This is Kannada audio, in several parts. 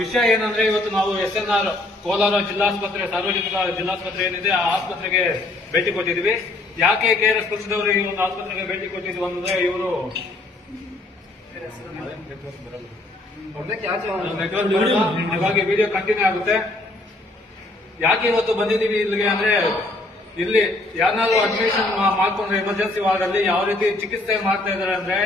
ವಿಷಯ ಏನಂದ್ರೆ ಇವತ್ತು ನಾವು ಎಸ್ ಎನ್ ಆರ್ ಕೋಲಾರ ಜಿಲ್ಲಾಸ್ಪತ್ರೆ, ಸಾರ್ವಜನಿಕ ಜಿಲ್ಲಾಸ್ಪತ್ರೆ ಏನಿದೆ, ಆ ಆಸ್ಪತ್ರೆಗೆ ಭೇಟಿ ಕೊಟ್ಟಿದ್ವಿ ಯಾಕೆ ಕೆ ಆರ್ ಎಸ್ ಪಕ್ಷದವರು ಈ ಒಂದು ಆಸ್ಪತ್ರೆಗೆ ಭೇಟಿ ಕೊಟ್ಟಿದ್ವಿ ಅಂದ್ರೆ ಇವರು ಇವಾಗ ವಿಡಿಯೋ ಕಂಟಿನ್ಯೂ ಆಗುತ್ತೆ. ಯಾಕೆ ಇವತ್ತು ಬಂದಿದ್ದೀವಿ ಇಲ್ಲಿಗೆ ಅಂದ್ರೆ, ಇಲ್ಲಿ ಯಾರನ್ನಾದ್ರೂ ಅಡ್ಮಿಷನ್ ಮಾಡ್ಕೊಂಡ್ರೆ ಎಮರ್ಜೆನ್ಸಿ ವಾರ್ಡ್ ಅಲ್ಲಿ ಯಾವ ರೀತಿ ಚಿಕಿತ್ಸೆ ಮಾಡ್ತಾ ಇದಾರೆ ಅಂದ್ರೆ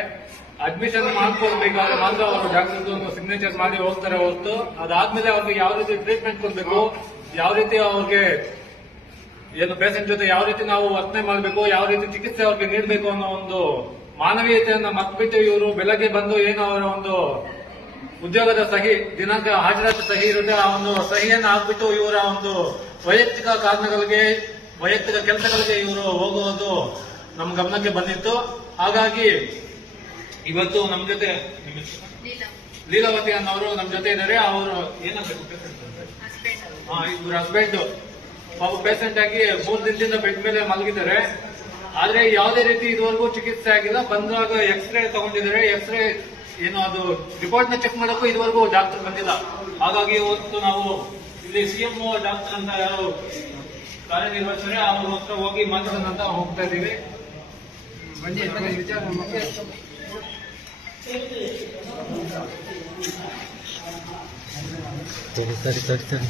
ಅಡ್ಮಿಷನ್ ಮಾಡ್ಕೊಳ್ಬೇಕಾದ್ರೆ ಮಾತ್ರ ಅವರು ಡಾಕ್ಟರ್ ಸಿಗ್ನೇಚರ್ ಮಾಡಿ ಹೋಗ್ತಾರೆ ಹೊರತು. ಅದಾದ್ಮೇಲೆ ಅವ್ರಿಗೆ ಯಾವ ರೀತಿ ಟ್ರೀಟ್ಮೆಂಟ್ ಕೊಡ್ಬೇಕು, ಯಾವ ರೀತಿ ಅವ್ರಿಗೆ ಏನು ಪೇಷಂಟ್ ಜೊತೆ ಯಾವ ರೀತಿ ನಾವು ವರ್ತನೆ ಮಾಡಬೇಕು, ಯಾವ ರೀತಿ ಚಿಕಿತ್ಸೆ ಅವ್ರಿಗೆ ನೀಡಬೇಕು ಅನ್ನೋ ಒಂದು ಮಾನವೀಯತೆಯನ್ನ ಮತ್ಬಿಟ್ಟು ಇವರು ಬೆಳಗ್ಗೆ ಬಂದು ಏನು ಅವರ ಒಂದು ಉದ್ಯೋಗದ ಸಹಿ, ದಿನಾಂಕ ಹಾಜರಾತಿ ಸಹಿ ಇರುತ್ತೆ, ಆ ಒಂದು ಸಹಿಯನ್ನು ಹಾಕ್ಬಿಟ್ಟು ಇವರ ಒಂದು ವೈಯಕ್ತಿಕ ಕಾರಣಗಳಿಗೆ, ವೈಯಕ್ತಿಕ ಕೆಲಸಗಳಿಗೆ ಇವರು ಹೋಗುವುದು ನಮ್ಮ ಗಮನಕ್ಕೆ ಬಂದಿತ್ತು. ಹಾಗಾಗಿ ಇವತ್ತು ನಮ್ಮ ಜೊತೆ? ಲೀಲಾವತಿ ಅನ್ನೋರು ನಮ್ಮ ಜೊತೆ ಇದ್ದಾರೆ ಅವರು ಏನಾಗಬೇಕು? ಹಾ, ಇವ್ರ ಹಸ್ಬೆಂಡ್ ಪಾಪ ಪೇಷಂಟ್ ಆಗಿ ಮೂರ್ ದಿನದಿಂದ ಬೆಡ್ ಮೇಲೆ ಮಲಗಿದ್ದಾರೆ. ಆದ್ರೆ ಯಾವುದೇ ರೀತಿ ಇದುವರೆಗೂ ಚಿಕಿತ್ಸೆ ಆಗಿಲ್ಲ. ಬಂದಾಗ ಎಕ್ಸ್ರೇ ತಗೊಂಡಿದ್ದಾರೆ. ಎಕ್ಸ್ರೇ ಏನು ಅದು ರಿಪೋರ್ಟ್ನ ಚೆಕ್ ಮಾಡಕ್ಕೂ ಇದುವರೆಗೂ ಡಾಕ್ಟರ್ ಬಂದಿಲ್ಲ. ಹಾಗಾಗಿ ಇವತ್ತು ನಾವು ಇಲ್ಲಿ ಸಿಎಂ ಡಾಕ್ಟರ್ ಅಂತ ಯಾರು ಕಾರ್ಯನಿರ್ವಹಿಸಿದ್ರೆ ಅವ್ರ ಹತ್ರ ಹೋಗಿ ಮಾತಾಡೋಣ ಅಂತ ಹೋಗ್ತಾ ಇದೀವಿ ಸರಿ ಸರಿ ಸರಿ ಸರಿ ಸರಿ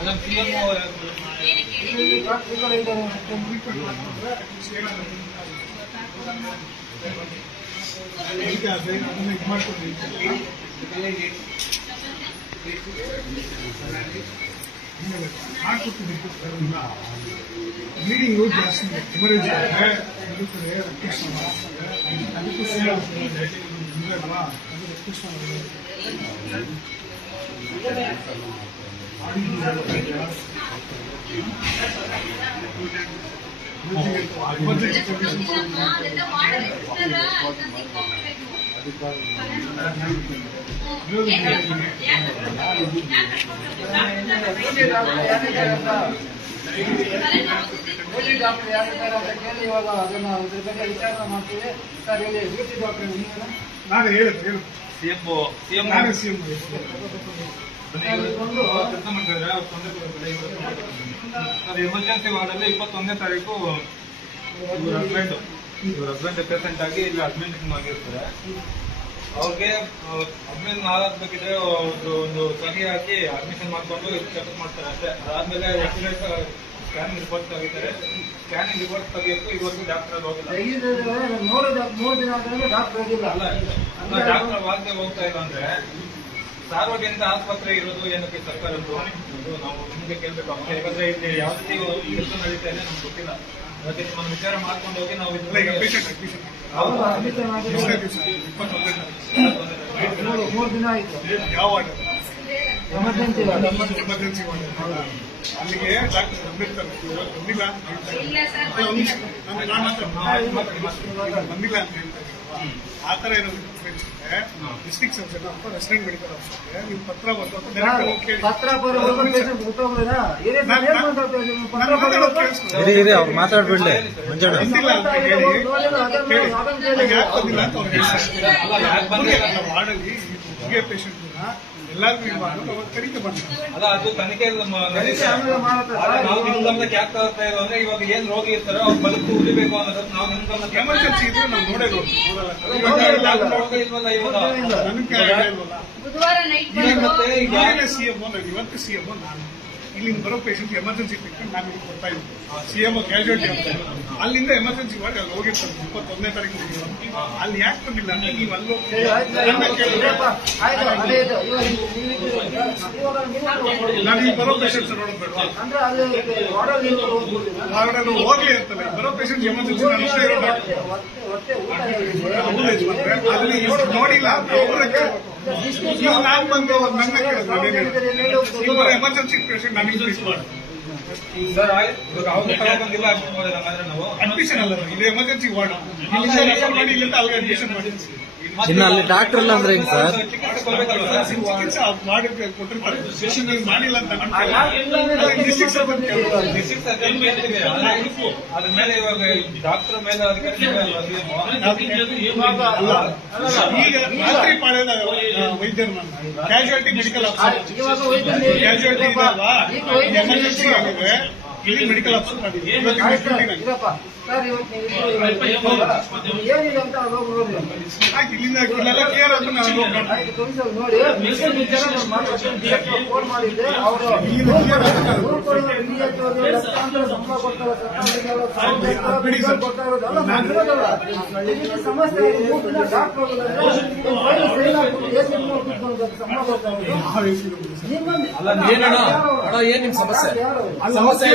ನಮ್ಮ CM ಬ್ಲೀಡಿಂಗ್ ಜಾಸ್ತಿ ಇದೆ ಎಮರ್ಜೆನ್ಸಿ ಆದರೆ ಒಂದು ಕಡೆ ರಕ್ತಸ್ರಾವ ಅದಕ್ಕೂ ಸೇವೆ ಅಲ್ವಾ ಅದು ರಕ್ತಸ್ರಾವ ಎಮರ್ಜೆನ್ಸಿ ಕಂಡೀಷನ್ ಮೋದಿ ಡಾಕ್ಟರ್ ಯಾರಿದ್ದಾರೆ ಅಂತ ಕೇಳಿ ಇವಾಗ ಅದನ್ನ ಅದ್ರ ಬಗ್ಗೆ ವಿಚಾರ ಮಾಡ್ತೀವಿ ಸರ್ ಹೇಳಿ ಬ್ಯೂಟಿ ಡಾಕ್ಟರ್ ನೀವು ನಾನು ಹೇಳಿದೆ ಹೇಳು ಸಿಎಂ ಸಿಎಂ ನಾನೇ ಸಿ ಎಂ ಸರ್ ಎಮರ್ಜೆನ್ಸಿ ವಾರ್ಡಲ್ಲಿ ಇಪ್ಪತ್ತೊಂದನೇ ತಾರೀಕು ಇವ್ರ ಹಸ್ಬೆಂಡ್ ಇವ್ರ ಹಸ್ಬೆಂಡ್ ಪೇಷಂಟ್ ಆಗಿ ಇಲ್ಲಿ ಅಡ್ಮಿಷನ್ ಆಗಿರ್ತಾರೆ. ಅವ್ರಿಗೆ ಅಡ್ಮಿಷನ್ ಆಗಬೇಕಿದ್ರೆ ಒಂದು ಒಂದು ಸಹಿ ಹಾಕಿ ಅಡ್ಮಿಷನ್ ಮಾಡ್ಕೊಂಡು ಚೆಕಪ್ ಮಾಡ್ತಾರೆ ಅಷ್ಟೇ. ಅದಾದ್ಮೇಲೆ ಎಕ್ಸ್ರೇ ಸ್ಕ್ಯಾನಿಂಗ್ ರಿಪೋರ್ಟ್ ತೆಗಿತಾರೆ. ಸ್ಕ್ಯಾನಿಂಗ್ ರಿಪೋರ್ಟ್ ತೆಗಿಯೋಕ್ಕೂ ಇವತ್ತು ಡಾಕ್ಟರ್ ಹೋಗಿಲ್ಲ. ಮೂರು ದಿನ ಡಾಕ್ಟರ್ ಡಾಕ್ಟರ್ ವಾರ್ತೆ ಹೋಗ್ತಾ ಇಲ್ಲ ಅಂದ್ರೆ ಸಾರ್ವಜನಿಕ ಆಸ್ಪತ್ರೆ ಇರೋದು ಏನಕ್ಕೆ ಸರ್ಕಾರ ನಾವು ಮುಂದೆ ಕೇಳಬೇಕು? ಯಾಕಂದ್ರೆ ಇಲ್ಲಿ ಯಾವ ರೀತಿ ಕೆಲಸ ನಡೀತಾ ಇದೆ ನಮ್ಗೆ ಗೊತ್ತಿಲ್ಲ. ಅದಕ್ಕೆ ನಾವು ವಿಚಾರ ಮಾಡ್ಕೊಂಡು ಹೋಗಿ ನಾವು ಮೂರು ದಿನ ಆಯ್ತು. ಯಾವ ಎಮರ್ಜೆನ್ಸಿ ಎಮರ್ಜೆನ್ಸಿ ಅಲ್ಲಿಗೆ ಡಾಕ್ಟರ್ ಬಂದಿಲ್ಲ. ನಾನು-. ಬಂದಿಲ್ಲ. ಅಂತ ಹೇಳ್ತಾ ಇದ್ದೀರಲ್ವಾ? ಆ ತರ ಏನೋ ಡಿಸ್ಟ್ರಿಕ್ಟ್ ಸರ್ಜನ್ ಅಥವಾ ರೆಸಿಡೆಂಟ್ ಮೆಡಿಕಲ್ ಆಫೀಸರ್ಗೆ ನೀವು ಪತ್ರ ಕೇಳಿ. ಪತ್ರ. ಇರಿ ಇರಿ ಅವ್ರು ಮಾತಾಡ್ಬಿಡ್ಲಿ. ಮಂಜಣ್ಣ. ಬಂದಿಲ್ಲ ಅಂತ ಹೇಳಿ. ಯಾಕೆ ಬಂದಿಲ್ಲ ಅಂತ ಅವ್ರು ಹೇಳ್ತಾರೆ. ವಾರ್ಡಲ್ಲಿ ಹುಡುಗಿಯ ಪೇಷಂಟ್ ಅಲ್ಲ ಅದು ತನಿಖೆ ತನಿಖೆ ಆಮೇಲೆ ಮಾಡುತ್ತೆ. ನಾವು ನಿಮ್ ಗಮನಕ್ಕೆ ಯಾಕೆ ತರ್ತಾ ಇರೋ ಅಂದ್ರೆ ಇವಾಗ ಏನ್ ರೋಗಿ ಇರ್ತಾರೋ ಅವ್ರು ಬದುಕು ಉಳಿಬೇಕು ಅನ್ನೋದನ್ನ ನಾವು ನಿಮ್ ಗಮನಕ್ಕೆ ಎಮರ್ಜೆನ್ಸಿ ಇದ್ರೆ ನಾವು ನೋಡೇ ನೋಡಿ ನೋಡಲ್ಲ ರೋಗ ಇಲ್ವಲ್ಲ ಇವಾಗ. ನನಗೆ ಇಲ್ವಲ್ಲ. ಬುಧವಾರ ನೈಟ್ ಈಗ ಮತ್ತೆ ಈಗ ಈಗಿನ ಸಿ ಎಂ ಇವತ್ತು ಸಿ ಎಂ ನಾನು. ಇಲ್ಲಿಂದ ಬರೋ ಪೇಷಂಟ್ ಎಮರ್ಜೆನ್ಸಿ ಟ್ರೀಟ್ಮೆಂಟ್ ನಾನು ಇಲ್ಲಿ ಕೊಡ್ತಾ ಇದ್ದೀನಿ. ಸಿ ಎಂ ಕ್ಯಾಶುಯಾಲಿಟಿ ಅಂತ ಅಲ್ಲಿಂದ ಎಮರ್ಜೆನ್ಸಿ ವಾರ್ಡ್ ಅಲ್ಲಿ ಹೋಗಿರ್ತಾರೆ. ಇಪ್ಪತ್ತೊಂದನೇ ತಾರೀಕು. ಅಲ್ಲಿ ಯಾಕೆ ಬಂದಿಲ್ಲ? ಅಂದ್ರೆ ನೀವು ಅಲ್ಲಿ ನಾನು ಇಲ್ಲಿ ಬರೋ ಪೇಷಂಟ್ಸ್ ನೋಡೋದು ಅಲ್ಲಿ ವಾರ್ಡಲ್ಲಿ ಹೋಗ್ಲಿ ಅಂತಲ್ಲ. ಬರೋ ಪೇಷಂಟ್ ಎಮರ್ಜೆನ್ಸಿ ನಾನು ಇಷ್ಟ ಇರೋ ಡಾಕ್ಟರ್ ಅಲ್ಲಿ ನೋಡಿಲ್ಲ ಎಮರ್ಜೆನ್ಸಿ ಸರ್ ಇವಾಗ ಅವ್ರು ತಗೊಂಡ್ಬಂದಿಲ್ಲ ನಾವು ಅಡ್ಮಿಷನ್ ಅಲ್ಲ ಇದು ಎಮರ್ಜೆನ್ಸಿ ವಾರ್ಡ್ ಇಲ್ಲಿಂದ ರೆಫರ್ ಮಾಡಿ ಇಲ್ಲಿಂದ ಅಲ್ಲಿಗೆ ಅಡ್ಮಿಷನ್ ಮಾಡಿ. ಇನ್ನು ಅಲ್ಲಿ ಡಾಕ್ಟರ್ ಇಲ್ಲ ಅಂದ್ರೆ ಹೆಂಗ್ ಸರ್. ಅದ್ರ ಮೇಲೆ ಇವಾಗ ಡಾಕ್ಟರ್ ವೈದ್ಯರು ಕ್ಯಾಶುಯಾಲಿಟಿ ಮೆಡಿಕಲ್ ಕ್ಯಾಶುಯಾಲಿಟಿ ಎಮರ್ಜೆನ್ಸಿ ಆಗಿದೆ. ಇಲ್ಲಿ ಮೆಡಿಕಲ್ ಆಫೀಸರ್ ಡ್ಯೂಟಿ ಸರ್, ಇವತ್ತು ನೀವು ಏನಿದೆ ಅಂತ ಹೋಗಿ ಆಯ್ತು ತೋರಿಸೋದು ನೋಡಿ ಫೋನ್ ಮಾಡಿದ್ದೆ ಅವರು ಲಕ್ಷಾಂತರ ಸಂಬಳ ಕೊಡ್ತಾರೆ ಸಮಸ್ಯೆ ಸಂಬಳ ಕೊಡ್ತಾ ಇರೋದು. ಏನ್ ನಿಮ್ ಸಮಸ್ಯೆ ಸಮಸ್ಯೆ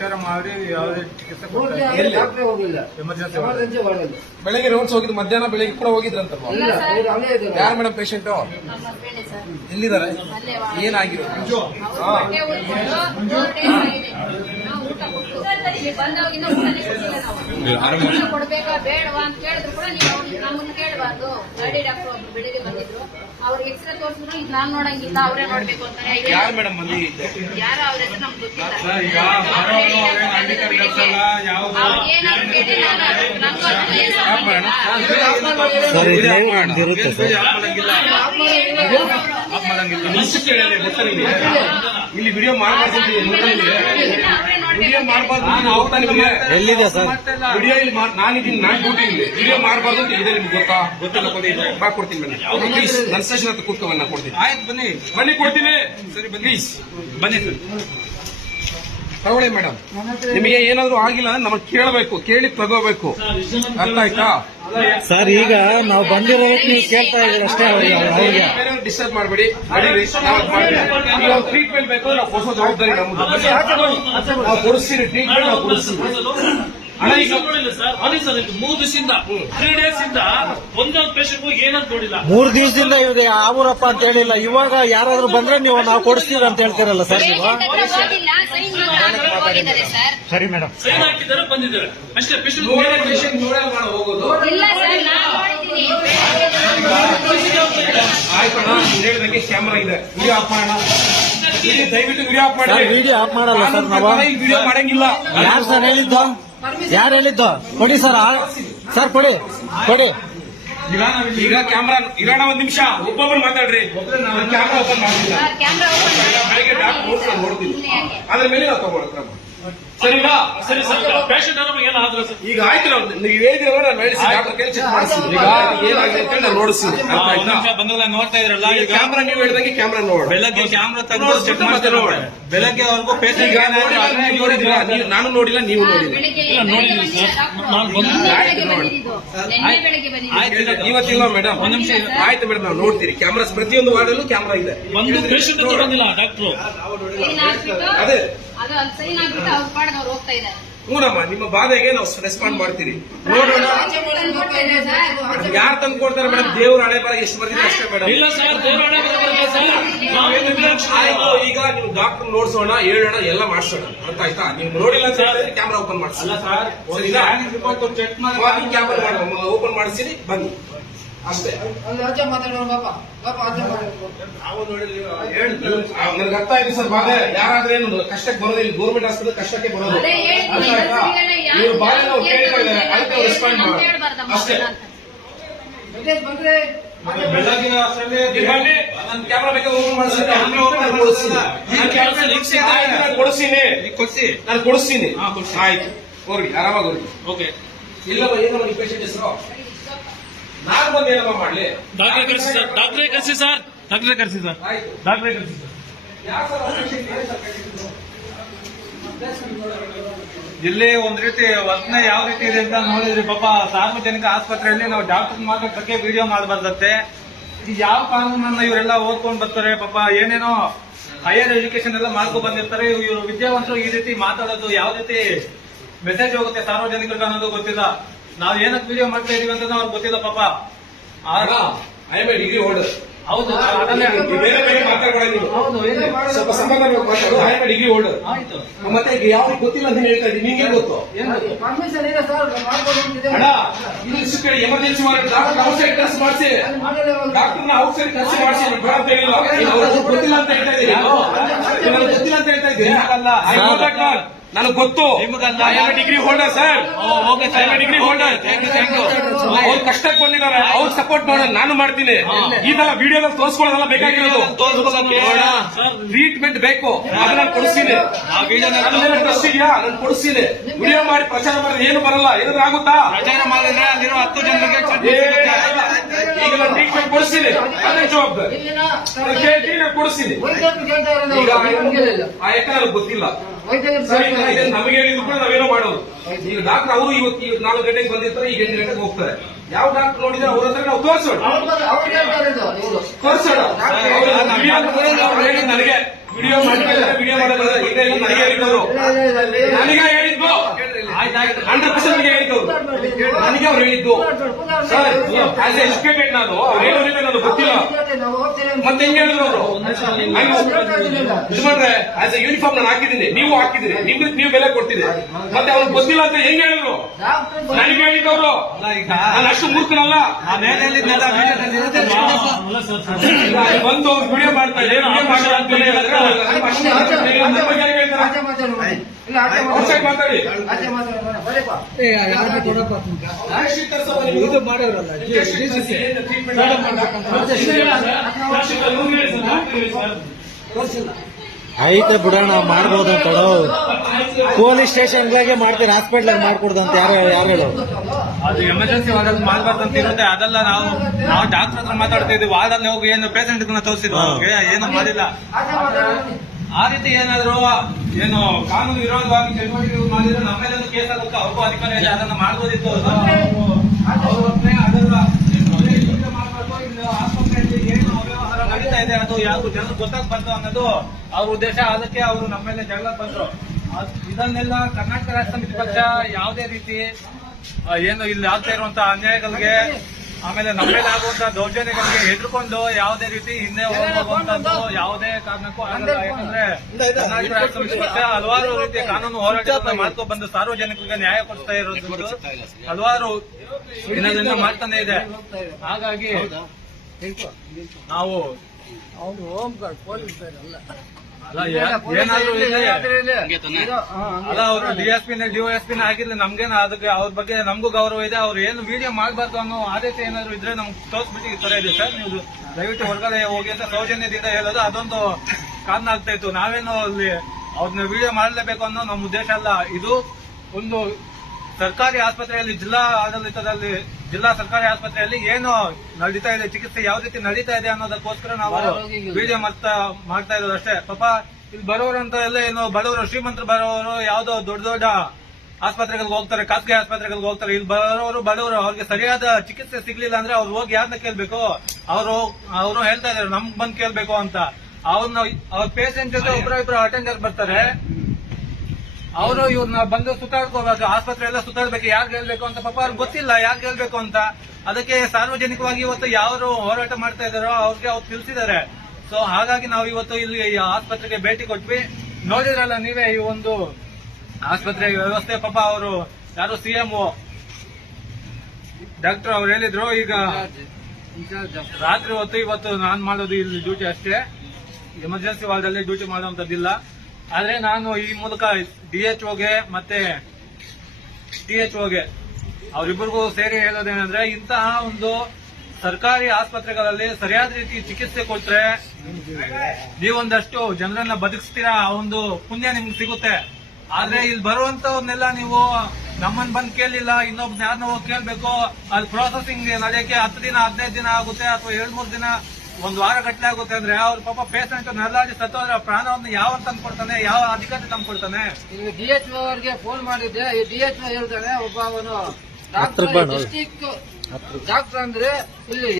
ಏನ್ ಸರ್ ಡಾಕ್ಟರ್ ಪೇಷಂಟ್ನ ವಿಚಾರ ಮಾಡಿ ಯಾವುದೇ ಚಿಕಿತ್ಸೆ ಮೂರು ಕೊಡ್ತಾರೆ ದಿನ ಡಾಕ್ಟ್ರೇ ಹೋಗಿಲ್ಲ ಎಮರ್ಜೆನ್ಸಿ ಎಮರ್ಜೆನ್ಸಿ ವಾರ್ಡಲ್ಲಿ. ಬೆಳಗ್ಗೆ ರೋಡ್ಸ್ ಹೋಗಿದ್ದು ಮಧ್ಯಾಹ್ನ ಬೆಳಿಗ್ಗೆ ಕೂಡ ಹೋಗಿದ್ರಂತ ಇಲ್ಲ ಇವ್ರು ಅಲ್ಲೇ ಇದ್ದಾರೆ. ಯಾರು ಮೇಡಮ್ ಪೇಷಂಟ್ ನಮ್ಮ ಹಸ್ಬೆಂಡ್ ಸರ್. ಎಲ್ಲಿದ್ದಾರೆ? ಅಲ್ಲೇ ವಾ- ಏನಾಗಿರೋ ಅವ್ರು ಹೊಟ್ಟೆ ಉಳ್ಕೊಂಡು ಮೂರು days ಆಗಿದೆ. ನಾವು ಊಟ ಕೊಟ್ಟು. ಇಲ್ಲಿ ಬಂದವಾಗಿಂದ ಊಟನೇ ಕೊಟ್ಟಿಲ್ಲ ನಾವು. ಊಟ ಕೊಡ್ಬೇಕಾ ಬೇಡವಾ ಅಂತ ಕೇಳಿದ್ರು ಕೂಡ ನೀವು ಅವ್ರು ನಮ್ಮನ್ನ ಕೇಳಬಾರ್ದು. ಗಾಡಿ ಡಾಕ್ಟರ್ ಒಬ್ರು ಬೆಳಿಗ್ಗೆ ಬಂದಿದ್ರು. ಅವ್ರಿಗೆ ಎಕ್ಸ್ರೇ ತೋರಿಸಿದ್ರು ಇದು ನಾನ್ ನೋಡಂಗಿಲ್ಲ ಅವರೇ ನೋಡ್ಬೇಕು ಅಂತಾರೆ ಯಾರು ಮೇಡಮ್ ಅಲ್ಲಿ ಯಾರೋ ಈಗ ಸರ್ ಇರುತ್ತೆ ಸರ್ ಇಲ್ಲಿ ವಿಡಿಯೋ ಮಾಡ್ಬಾರ್ದು ಎಲ್ಲಿದೆ ಸರ್? ವಿಡಿಯೋ ಇಲ್ಲಿ ಮಾಡ್- ನಾನಿದ್ದೀನಿ ನಾನು ಡ್ಯೂಟಿ ಇಲ್ಲಿ ವಿಡಿಯೋ ಮಾಡಬಾರ್ದು ಅಂತ ಇದೆ ನಿಮ್ಗೆ ಗೊತ್ತಾ ಗೊತ್ತಿಲ್ಲ ಬಾ ಕೊಡ್ತೀನಿ ಬನ್ನಿ ಪ್ಲೀಸ್ ನನ್ನ ಸ್ಟೇಷನ್ ಹತ್ರ ಕೂತ್ಕೊಂಡು ನಾನು ಕೊಡ್ತೀನಿ. ಆಯ್ತು ಬನ್ನಿ. ಬನ್ನಿ ಕೊಡ್ತೀನಿ. ಸರಿ ಬನ್ನಿ. ಪ್ಲೀಸ್ ಬನ್ನಿ ಸರ್. ತಗೊಳ್ಳಿ ಮೇಡಮ್. ನಿಮಗೆ ಏನಾದ್ರು ಆಗಿಲ್ಲ ಅಂದ್ರೆ ನಮಗೆ ಕೇಳಬೇಕು ಕೇಳಿ ತಗೋಬೇಕು. ಅರ್ಥ ಆಯ್ತಾ? ಸರ್ ಈಗ ನಾವು ಬಂದಿರೋ ನೀವು ಕೇಳ್ತಾ ಇದ್ದೀರ ಅಷ್ಟೇ ಅವರಿಗೆ. ಡಿಸ್ಟರ್ಬ್ ಮಾಡಬೇಡಿ. ಟ್ರೀಟ್ಮೆಂಟ್ ಬೇಕು ನಾವು ಕೊಡಿಸೋ ಜವಾಬ್ದಾರಿ ನಮ್ಗೆ ನಾವು ಕೊಡಿಸ್ತೀರಿ ಟ್ರೀಟ್ಮೆಂಟ್ ನಾವು ಕೊಡಿಸ್ತೀವಿ ಅಣ್ಣ ಈಗ ನೋಡಿಲ್ಲ ಸರ್. ಅಲ್ಲಿ ಸರ್ ಇದು ಮೂರು ದಿವಸದಿಂದ ತ್ರೀ ಡೇಸ್ ಇಂದ ಒಂದೊಂದು ಪೇಷಂಟ್ ಏನಂತ ನೋಡಿಲ್ಲ. ಮೂರ್ ದಿವಸದಿಂದ ಇವ್ರಿಗೆ ಆವೂರಪ್ಪ ಅಂತ ಹೇಳಿಲ್ಲ. ಇವಾಗ ಯಾರಾದ್ರೂ ಬಂದ್ರೆ ನೀವು ನಾವು ಕೊಡಿಸ್ತೀರ ಅಂತ ಹೇಳ್ತೀರಲ್ಲ ಸರ್ ನೀವು? ಸರ್ ಸರಿ ಮೇಡಮ್. ಸೈನ್ ಹಾಕಿದ್ದಾರೆ ಬಂದಿದ್ದಾರೆ. ಅಷ್ಟೇ ಪೇಷಂಟ್ ನೋಡೋ ಪೇಷಂಟ್ ನೋಡೇ ಮಾಡ ಹೋಗೋದು. ಇಲ್ಲ ಸರ್ ನಾನು ನೋಡಿದ್ದೀನಿ. ಆಯ್ತಣ್ಣ ನೀವು ಹೇಳಿದಂಗೆ ಕ್ಯಾಮ್ರಾ ಇದೆ. ವಿಡಿಯೋ ಆಫ್ ಮಾಡೋಣ. ದಯವಿಟ್ಟು ವಿಡಿಯೋ ಆಫ್ ಮಾಡಿ. ವಿಡಿಯೋ ಆಫ್ ಮಾಡಲ್ಲ ಸರ್ ನಾವು. ವಿಡಿಯೋ ಮಾಡಂಗಿಲ್ಲ. ಯಾರು ಸರ್ ಹೇಳಿದ್ದು? ಯಾರು ಹೇಳಿದ್ದು? ಕೊಡಿ ಸರ್ ಸರ್ ಕೊಡಿ ಕೊಡಿ. ಈಗ ಕ್ಯಾಮ್ರಾ ಇರೋಣ ಒಂದ್ ನಿಮಿಷ ಒಬ್ಬೊಬ್ರು ಮಾತಾಡ್ರಿ. ಕ್ಯಾಮ್ರಾ ಓಪನ್ ಮಾಡ್ತೀನಿ ಬೆಳಿಗ್ಗೆ ಡಾಕ್ಟರ್ ನೋಡ್ತೀನಿ. ಅದ್ರ ಮೇಲೆ ನಾವು ತಗೊಳ್ತಾರೆ ಸರಿನಾ? ಸರಿ ಸರ್. ಪೇಷಂಟ್ ಏನಾದ್ರು ಈಗ ಆಯ್ತು ನಾವು ನೀವು ಹೇಳಿದ್ರೆ ನಾನು ಹೇಳಿಸಿ ಡಾಕ್ಟರ್ ಕೇಳಿ ಚೆಕ್ ಮಾಡಿಸ್ತೀನಿ ಈಗ ಏನಾಗಿದೆ ಅಂತ ಹೇಳಿ ನಾನು ನೋಡಿಸ್ತೀನಿ ಒಂದ್ ನಿಮಿಷ ಬಂದಲ್ಲ ನೋಡ್ತಾ ಇದ್ರಲ್ಲ ಈಗ ಕ್ಯಾಮ್ರಾ ನೀವು ಹೇಳಿದಂಗೆ ಕ್ಯಾಮ್ರಾ ನೋಡಿ. ಬೆಳಗ್ಗೆ ಕ್ಯಾಮ್ರಾ ತೆಗೆದು ನೋಡು, ಚೆಕ್ ನೋಡಿ. ನೋಡು. ಪೇಷಂಟ್ ನೋಡಿದಿಲ್ಲ ನಾನು ನೋಡಿಲ್ಲ ನೀವು ನೋಡಿಲ್ಲ ಸರ್. ನಾನು ಬಂದು- ನೋಡಿ. ಇವತ್ತಿಲ್ಲ ಮೇಡಮ್ ಒಂದ್ ನಿಮಿಷ. ಆಯ್ತು ಮೇಡಮ್ ನಾವು ನೋಡ್ತೀರಿ. ಕ್ಯಾಮ್ರಾಸ್ ಪ್ರತಿಯೊಂದು ವಾರ್ಡಲ್ಲೂ ಕ್ಯಾಮ್ರಾ ಇದೆ. ಒಂದು ಪೇಷಂಟ್ ಬಂದಿಲ್ಲ ಡಾಕ್ಟ್ರು ಸೈನ್ ಅದೇ. ಅದು ಅಲ್ಲಿ ಸೈನ್ ಹಾಕ್ಬಿಟ್ಟು ಅವ್ರ ಪಾಡಿಗೆ ಅವ್ರು ಹೋಗ್ತಾ ಇದ್ದಾರೆ. ಹ್ಞೂನಮ್ಮ ನಿಮ್ಮ ಬಾಧೆಗೆ ನಾವು ರೆಸ್ಪಾಂಡ್ ಮಾಡ್ತೀರಿ. ನೋಡೋಣ. ಯಾರು ತಂದು ಕೊಡ್ತಾರೆ ಮೇಡಮ್? ದೇವ್ರ ಹಣೆ ಬರ ಎಷ್ಟು ಬರ್ದಿದೆ ಅಷ್ಟೇ ಮೇಡಮ್. ಇಲ್ಲ ಸರ್ ಆಯ್ತು ಈಗ ನೀವು ಡಾಕ್ಟರ್ ನೋಡ್ಸೋಣ ಹೇಳೋಣ ಎಲ್ಲ ಮಾಡ್ಸೋಣ. ಅಂತ ಆಯ್ತಾ ನೀವು ನೋಡಿಲ್ಲ ಅಂತ ಹೇಳಿದ್ರೆ ಕ್ಯಾಮ್ರಾ ಓಪನ್ ಮಾಡಿಸಿ. ಅಲ್ಲ ಸರ್ ಸರಿನಾ? ರಿಪೋರ್ಟ್ ಚೆಕ್ ಮಾಡಿ. ಕ್ಯಾಮ್ರಾ ಓಪನ್ ಮಾಡಿಸಿರಿ ಬನ್ನಿ. ಅಷ್ಟೇ. ಅಲ್ಲಿ ಅಜ್ಜ ಮಾತಾಡೋಣ ಪಾಪ. ಬಾಪ ಅಜ್ಜ ನನಗೆ ಅರ್ಥ ಆಯ್ತು ಸರ್ ಬಾಧೆ ಯಾರಾದ್ರೆ ಏನು ಕಷ್ಟಕ್ಕೆ ಬರೋದು ಇಲ್ಲಿ ಗೌರ್ಮೆಂಟ್ ಹಾಸ್ಪಿಟಲ್ ಕಷ್ಟಕ್ಕೆ ಬರೋದು. ಇವ್ರ ಬಾಧೆ ನಾವು ಯಾರು ಕೇಳ್ತಾ ಇದ್ದಾರೆ. ಅದಕ್ಕೆ ರೆಸ್ಪಾಂಡ್ ಅಷ್ಟೇ. ಬಂದ್ರೆ ಬೆಳಗಿನ ನನ್ನ ಕ್ಯಾಮ್ರಾ ಬೇಕಾದ್ರೆ ಓಪನ್ ಕೊಡಿಸ್ತೀನಿ ನಾನು ಕ್ಯಾಮ್ರಾ ನಾನು ಕೊಡಿಸ್ತೀನಿ. ಈಗ ಕೊಡ್ಸಿ. ನಾನು ಕೊಡಿಸ್ತೀನಿ. ಹಾ, ಆಯ್ತು. ಹೋಗ್ರಿ ಆರಾಮಾಗಿ ಹೋಗ್ರಿ ಓಕೆ. ಇಲ್ಲವ ಏನಮ್ಮ ಪೇಷಂಟ್ ಹೆಸರು? ನಾನು ಬಂದು ಮಾಡ್ಲಿ? ಡಾಕ್ಟ್ರೆ ಕರೆಸಿ ಸರ್ ಡಾಕ್ಟ್ರೇ ಕರೆಸಿ ಸರ್ ಡಾಕ್ಟ್ರೇ ಕರೆಸಿ ಸರ್ ಆಯ್ತು. ಡಾಕ್ಟ್ರೇ ಕರೆಸಿ ಸರ್? ಇಲ್ಲಿ ಒಂದ್ ರೀತಿ ವರ್ತನೆ ಯಾವ ರೀತಿ ಇದೆ ಅಂತ ನೋಡಿದ್ರಿ ಪಾಪ ಸಾರ್ವಜನಿಕ ಆಸ್ಪತ್ರೆಯಲ್ಲಿ ನಾವು ಡಾಕ್ಟರ್ ಮಾತ್ರ ಬಗ್ಗೆ ವಿಡಿಯೋ ಮಾಡಬಾರ್ದತ್ತೆ ಇದು ಯಾವ ಕಾನೂನನ್ನ ಇವರೆಲ್ಲ ಓದ್ಕೊಂಡ್ ಬರ್ತಾರೆ ಪಾಪ ಏನೇನೋ ಹೈಯರ್ ಎಜುಕೇಶನ್ ಎಲ್ಲ ಮಾಡ್ಕೊಂಡ್ ಬಂದಿರ್ತಾರೆ ಇವರು ವಿದ್ಯಾವಂತರು ಈ ರೀತಿ ಮಾತಾಡೋದು ಯಾವ ರೀತಿ ಮೆಸೇಜ್ ಹೋಗುತ್ತೆ ಸಾರ್ವಜನಿಕರಿಗೆ ಅನ್ನೋದು ಗೊತ್ತಿಲ್ಲ. ನಾವ್ ಏನಕ್ಕೆ ವಿಡಿಯೋ ಮಾಡ್ತಾ ಇದೀವಿ ಅಂತ ಅವ್ರಿಗೆ ಗೊತ್ತಿಲ್ಲ ಪಾಪ. ಆಗ degree holder. ಹೌದು ಅದನ್ನೇ ಬೇರೆ ಬೇರೆ ಮಾತಾಡ್ಬೇಡ ನೀವು. ಹೌದು. ಸ್ವಲ್ಪ ಸಂಬಂಧ ಮಾತಾಡು ಡಿಗ್ರಿ ಹೋಲ್ಡರ್ ಆಯ್ತು. ಮತ್ತೆ ಯಾವ್ದು ಗೊತ್ತಿಲ್ಲ ಅಂತ ಹೇಳ್ತಾ ಇದ್ದೀನಿ ನಿಂಗೆ ಗೊತ್ತು? ಏನು ಪರ್ಮಿಷನ್ ಇದೆ ಸರ್ ಮಾಡ್ಬೋದು ಅಂತಿದೆ ಅಣ್ಣ ಇದು ಇಷ್ಟು ಕಡೆ ಎಮರ್ಜೆನ್ಸಿ ಮಾಡಿ. ಡಾಕ್ಟರ್ ಔಟ್ಸೈಡ್ ಟೆಸ್ಟ್ ಮಾಡಿಸಿ. ಡಾಕ್ಟರ್. ಡಾಕ್ಟರ್ನ ಔಟ್ಸೈಡ್ ಟೆಸ್ಟ್ ಮಾಡಿಸಿ. ಬೇಡ ಅಂತ ಹೇಳಿಲ್ಲ. ನೀನು ಅವ್ರಿಗೆ ಗೊತ್ತಿಲ್ಲ ಅಂತ ಹೇಳ್ತಾ ಇದ್ದೀನಿ ಗೊತ್ತಿಲ್ಲ ಅಂತ ಹೇಳ್ತಾ ಇದ್ದೀನಿ ನನಗೆ ಗೊತ್ತು. Degree holder sir degree holder ಅವ್ರು ಕಷ್ಟಕ್ಕೆ ಬಂದಿದ್ದಾರೆ. ಅವ್ರು ಸಪೋರ್ಟ್ ಮಾಡೋದು ನಾನು ಮಾಡ್ತೀನಿ. ಇದೆಲ್ಲ ವಿಡಿಯೋದಲ್ಲಿ ತೋರಿಸ್ಕೊಳ್ಳೋದಲ್ಲ ಬೇಕಾಗಿರೋದು. ಟ್ರೀಟ್ಮೆಂಟ್ ಬೇಕು. ಅದನ್ನ ನಾನು ಕೊಡಿಸ್ತೀನಿ. ಟ್ರಸ್ಟ್ ಇದೆಯಾ? ನಾನು ಕೊಡಿಸ್ತೀನಿ. ವಿಡಿಯೋ ಮಾಡಿ ಪ್ರಚಾರ ಮಾಡಿದ್ರೆ ಏನು ಬರಲ್ಲ. ಏನಾದ್ರೂ ಆಗುತ್ತಾ? ಪ್ರಚಾರ ಮಾಡಿದ್ರೆ ಅಲ್ಲಿರೋ ಹತ್ತು ಜನರಿಗೆ ನಾನು ಟ್ರೀಟ್ಮೆಂಟ್ ಕೊಡಿಸ್ತೀನಿ ಅದೇ ಜವಾಬ್ದಾರಿ. ಕೇಳ್ತೀನಿ ನಾನು ಈಗ ಹೇಳಿಲ್ಲ. ಆ ಯಾಕೆ ಗೊತ್ತಿಲ್ಲ. ನಮಗೆ ಹೇಳಿದ್ರು ಕೂಡ ನಾವೇನೋ ಮಾಡೋದು. ಈಗ ಡಾಕ್ಟರ್ ಅವರು ಇವತ್ತು ನಾಲ್ಕು ಗಂಟೆಗೆ ಬಂದಿರ್ತಾರೆ ಈಗ ಎಂಟು ಗಂಟೆಗೆ ಹೋಗ್ತಾರೆ. ಯಾವ ಡಾಕ್ಟರ್ ನೋಡಿದ್ರೆ ಅವ್ರ ಹತ್ರ ನಾವು ತೋರಿಸೋಣ. ನನಗೆ. ವಿಡಿಯೋ ಮಾಡಿದ್ರೆ ವಿಡಿಯೋ ಮಾಡೋದು ನನಗೆ ಹೇಳಿದ್ರು. ನನಗೆ ಹೇಳಿದ್ದು ಹಂಡ್ರೆಡ್ ಪರ್ಸೆಂಟ್ ನನಗೆ ಅವ್ರು ಹೇಳಿದ್ದು. ಸರ್ ಆಸ್ ಎಜುಕೇಟೆಡ್ ನಾನು ಅವ್ರು ಹೇಳಿದ್ರೆ ನನಗೆ ಗೊತ್ತಿಲ್ಲ. ಮತ್ತೆ ಹೆಂಗ್ ಹೇಳಿದ್ರು ಅವರು? ಮಾಡ್ರೆ ಆಸ್ ಎ ಯೂನಿಫಾರ್ಮ್ ನಾನು ಹಾಕಿದ್ದೀನಿ. ನೀವು ಹಾಕಿದ್ದೀರಿ. ನಿಮ್ಗೆ ನೀವು ಬೆಲೆ ಕೊಡ್ತೀರಿ ಮತ್ತೆ ಅವ್ರಿಗೆ ಗೊತ್ತಿಲ್ಲ ಅಂತ ಹೆಂಗ್ ಹೇಳಿದ್ರು? ನನಗೆ ಹೇಳಿದ್ದವರು. ನಾನು ಅಷ್ಟು ಮೂರ್ಖನಲ್ಲ. ಬಂದು ಅವ್ರು ವಿಡಿಯೋ ಮಾಡ್ತಾರೆ ಏನು ವಿಡಿಯೋ ಮಾಡ್ತಾರೆ ಅಂತ ಹೇಳಿದ್ರೆ ಆಚೆ ಮಾತಾಡು. ಆಚೆ ಮಾತಾಡು. ಐತೆ ಬಿಡೋಣ ಮಾಡ್ಬೋದು ಅಂತ ಪೊಲೀಸ್ ಸ್ಟೇಷನ್ಗಳಿಗೆ ಮಾಡ್ತೀರಿ ಹಾಸ್ಪಿಟ್ಲ್ ಮಾಡ್ಕೊಡ್ದು ಅಂತ ಯಾರು ಯಾರು ಹೇಳು ಅದು ಎಮರ್ಜೆನ್ಸಿ ವಾರ್ಡಲ್ಲಿ ಮಾಡಬಾರ್ದು ಅಂತ ಇರುತ್ತೆ. ಅದೆಲ್ಲ ನಾವು ನಾವು ಡಾಕ್ಟರ್ ಹತ್ರ ಮಾತಾಡ್ತಾ ಇದ್ವಿ ವಾರ್ಡಲ್ಲಿ ಹೋಗಿ ಏನು ಪೇಷಂಟ್ ತೋರಿಸಿದ್ವಿ. ಅವ್ರಿಗೆ ಏನು ಮಾಡಿಲ್ಲ. ಆ ರೀತಿ ಏನಾದ್ರು ಏನು ಕಾನೂನು ವಿರೋಧವಾಗಿ ಚಟುವಟಿಕೆ ಮಾಡಿದ್ರೆ ನಮ್ಮ ಮೇಲೆ ಕೇಸ್ ಆಗುತ್ತೆ. ಅವ್ರಿಗೂ ಅಧಿಕಾರ ಇದೆ ಅದನ್ನ ಮಾಡ್ಬೋದಿತ್ತು ಏನು ಅವ್ಯವಹಾರ ನಡೀತಾ ಇದೆ ಅದು ಯಾವ್ದು ಜನರು ಬಂತು ಅನ್ನೋದು ಅವ್ರ ಉದ್ದೇಶ. ಅದಕ್ಕೆ ಅವರು ನಮ್ಮ ಮೇಲೆ ಜಗಳ ಬಂದ್ರು. ಇದನ್ನೆಲ್ಲ ಕರ್ನಾಟಕ ರಾಷ್ಟ್ರ ಸಮಿತಿ ಪಕ್ಷ ಯಾವುದೇ ರೀತಿ ಏನು ಇಲ್ಲಿ ಆಗ್ತಾ ಇರುವಂತ ಅನ್ಯಾಯಗಳಿಗೆ ಆಮೇಲೆ ನಮ್ಮ ಮೇಲೆ ಆಗುವಂತ ದೌರ್ಜನ್ಯಗಳಿಗೆ ಹೆದರ್ಕೊಂಡು ಯಾವುದೇ ರೀತಿ ಹಿಂದೆ ಹೋಗುವಂತದ್ದು ಯಾವುದೇ ಕಾರಣಕ್ಕೂ ಆಗಲ್ಲ. ಯಾಕಂದ್ರೆ ಹಲವಾರು ರೀತಿಯ ಕಾನೂನು ಹೋರಾಟಗಳನ್ನ ಮಾಡ್ಕೊಂಡು ಬಂದು ಸಾರ್ವಜನಿಕರಿಗೆ ನ್ಯಾಯ ಕೊಡ್ತಾ ಇರೋದು ಹಲವಾರು ದಿನದಿಂದ ಮಾಡ್ತಾನೆ ಇದೆ. ಹಾಗಾಗಿ ನಾವು ಅವನು ಹೋಮ್ ಗಾರ್ಡ್ ಪೊಲೀಸ್ ಅಲ್ಲ. ಅಲ್ಲ ಅವರು ಡಿಎಸ್ಪಿ ಡಿಒಎಸ್ಪಿ ಆಗಿರ್ಲಿ ನಮ್ಗೇನು ಅದಕ್ಕೆ ಅವ್ರ ಬಗ್ಗೆ ನಮಗೂ ಗೌರವ ಇದೆ. ಅವ್ರು ಏನು ವಿಡಿಯೋ ಮಾಡಬಾರ್ದು ಅನ್ನೋ ಆದ್ಯತೆ ಏನಾದ್ರು ಇದ್ರೆ ನಮ್ಗೆ ತೋರಿಸ್ಬಿಟ್ಟು ಈ ತರ ಇದೆ ಸರ್. ನೀವು ದಯವಿಟ್ಟು ಹೊರಗಡೆ ಹೋಗಿ ಅಂತ ಸೌಜನ್ಯದಿಂದ ಹೇಳೋದು ಅದೊಂದು ಕಾರಣ ಆಗ್ತಾ ಇತ್ತು. ನಾವೇನು ಅಲ್ಲಿ ಅವ್ರನ್ನ ವಿಡಿಯೋ ಮಾಡಲೇಬೇಕು ಅನ್ನೋ ನಮ್ಮ ಉದ್ದೇಶ ಅಲ್ಲ. ಇದು ಒಂದು ಸರ್ಕಾರಿ ಆಸ್ಪತ್ರೆಯಲ್ಲಿ ಜಿಲ್ಲಾ ಆಡಳಿತದಲ್ಲಿ ಜಿಲ್ಲಾ ಸರ್ಕಾರಿ ಆಸ್ಪತ್ರೆಯಲ್ಲಿ ಏನು ನಡೀತಾ ಇದೆ ಚಿಕಿತ್ಸೆ ಯಾವ ರೀತಿ ನಡೀತಾ ಇದೆ ಅನ್ನೋದಕ್ಕೋಸ್ಕರ ನಾವು ವಿಡಿಯೋ ಮಾಡ್ತಾ ಮಾಡ್ತಾ ಇರೋದು ಅಷ್ಟೇ. ಪಾಪ ಇಲ್ಲಿ ಬರೋರಂತ ಎಲ್ಲ ಏನು ಬಡವರು ಶ್ರೀಮಂತರು ಬರೋರು ಯಾವ್ದೋ ದೊಡ್ಡ ದೊಡ್ಡ ಆಸ್ಪತ್ರೆಗಳಿಗೆ ಹೋಗ್ತಾರೆ ಖಾಸಗಿ ಆಸ್ಪತ್ರೆಗಳಿಗೆ ಹೋಗ್ತಾರೆ. ಇಲ್ಲಿ ಬರೋರು ಬಡವರು ಅವ್ರಿಗೆ ಸರಿಯಾದ ಚಿಕಿತ್ಸೆ ಸಿಗ್ಲಿಲ್ಲ ಅಂದ್ರೆ ಅವ್ರು ಹೋಗಿ ಯಾರನ್ನ ಕೇಳ್ಬೇಕು? ಅವರು ಅವರು ಹೇಳ್ತಾ ಇದಾರೆ ನಮ್ಗ್ ಬಂದ್ ಕೇಳ್ಬೇಕು ಅಂತ. ಅವ್ರನ್ನ ಅವ್ರ ಪೇಷಂಟ್ ಜೊತೆ ಒಬ್ರ ಇಬ್ರು ಅಟೆಂಡರ್ ಬರ್ತಾರೆ. ಅವರು ಇವ್ರನ್ನ ಬಂದು ಸುತ್ತಾಡ್ಕೋಬೇಕು, ಆಸ್ಪತ್ರೆ ಎಲ್ಲ ಸುತ್ತಾಡ್ಬೇಕು ಯಾರು ಹೇಳ್ಬೇಕು ಅಂತ ಪಾಪ ಅವ್ರಿಗೆ ಗೊತ್ತಿಲ್ಲ ಯಾರು ಹೇಳ್ಬೇಕು ಅಂತ. ಅದಕ್ಕೆ ಸಾರ್ವಜನಿಕವಾಗಿ ಇವತ್ತು ಯಾರು ಹೋರಾಟ ಮಾಡ್ತಾ ಇದಾರೋ ಅವ್ರಿಗೆ ಅವ್ರು ತಿಳಿಸಿದ್ದಾರೆ. ಸೊ ಹಾಗಾಗಿ ನಾವು ಇವತ್ತು ಇಲ್ಲಿ ಆಸ್ಪತ್ರೆಗೆ ಭೇಟಿ ಕೊಟ್ವಿ. ನೋಡಿದ್ರಲ್ಲ ನೀವೇ ಈ ಒಂದು ಆಸ್ಪತ್ರೆ ವ್ಯವಸ್ಥೆ, ಪಾಪ ಅವರು ಯಾರು ಸಿಎಂ ಡಾಕ್ಟರ್ ಅವ್ರು ಹೇಳಿದ್ರು, ಈಗ ರಾತ್ರಿ ಹೊತ್ತು ಇವತ್ತು ನಾನ್ ಮಾಡೋದು ಇಲ್ಲಿ ಡ್ಯೂಟಿ ಅಷ್ಟೇ. ಎಮರ್ಜೆನ್ಸಿ ವಾರ್ಡಲ್ಲಿ ಡ್ಯೂಟಿ ಮಾಡುವಂತದ್ದಿಲ್ಲ ಆದ್ರೆ ನಾನು ಈ ಮೂಲಕ ಡಿ ಎಚ್ ಓಗೆ ಮತ್ತೆ ಟಿ ಎಚ್ ಓಗೆ ಅವರಿಬ್ಬರಿಗೂ ಸೇರಿ ಹೇಳೋದೇನಂದ್ರೆ ಇಂತಹ ಒಂದು ಸರ್ಕಾರಿ ಆಸ್ಪತ್ರೆಗಳಲ್ಲಿ ಸರಿಯಾದ ರೀತಿ ಚಿಕಿತ್ಸೆ ಕೊಟ್ರೆ ನೀವೊಂದಷ್ಟು ಜನರನ್ನ ಬದುಕಿಸ್ತೀರಾ? ಆ ಒಂದು ಪುಣ್ಯ ನಿಮ್ಗೆ ಸಿಗುತ್ತೆ. ಆದ್ರೆ ಇಲ್ಲಿ ಬರುವಂತವ್ರನ್ನೆಲ್ಲ ನೀವು ನಮ್ಮನ್ ಬಂದ್ ಕೇಳಿಲ್ಲ ಇನ್ನೊಬ್ನ ಯಾರನ್ನ ಹೋಗಿ ಕೇಳ್ಬೇಕು, ಅಲ್ಲಿ ಪ್ರೊಸೆಸಿಂಗ್ ನಡೆಯಕ್ಕೆ ಹತ್ತು ದಿನ, ಹದಿನೈದು ದಿನ ಆಗುತ್ತೆ, ಅಥವಾ ಎರಡ್ ಮೂರ್ ದಿನ ಒಂದ್ ವಾರ ಗಟ್ಟಲೆ ಆಗುತ್ತೆ ಅಂದ್ರೆ ಅವ್ರ ಪಾಪ ಪೇಷಂಟ್ ನಲ್ಲಾಡಿ ಸತ್ತೋದ್ರೆ ಆ ಪ್ರಾಣವನ್ನ ಯಾವ ತಂದು ಕೊಡ್ತಾನೆ? ಯಾವ ಅಧಿಕಾರಿ ತಂದು ಕೊಡ್ತಾನೆ? ಇಲ್ಲಿ ಡಿ ಎಚ್ ಅವರಿಗೆ ಫೋನ್ ಮಾಡಿದ್ದೆ. ಈ ಡಿ ಎಚ್ ಹೇಳ್ತಾನೆ ಒಬ್ಬ ಅವನು ಡಾಕ್ಟರ್ ಡಿಸ್ಟಿಕ್ ಡಾಕ್ಟರ್ ಅಂದ್ರೆ ಇಲ್ಲಿ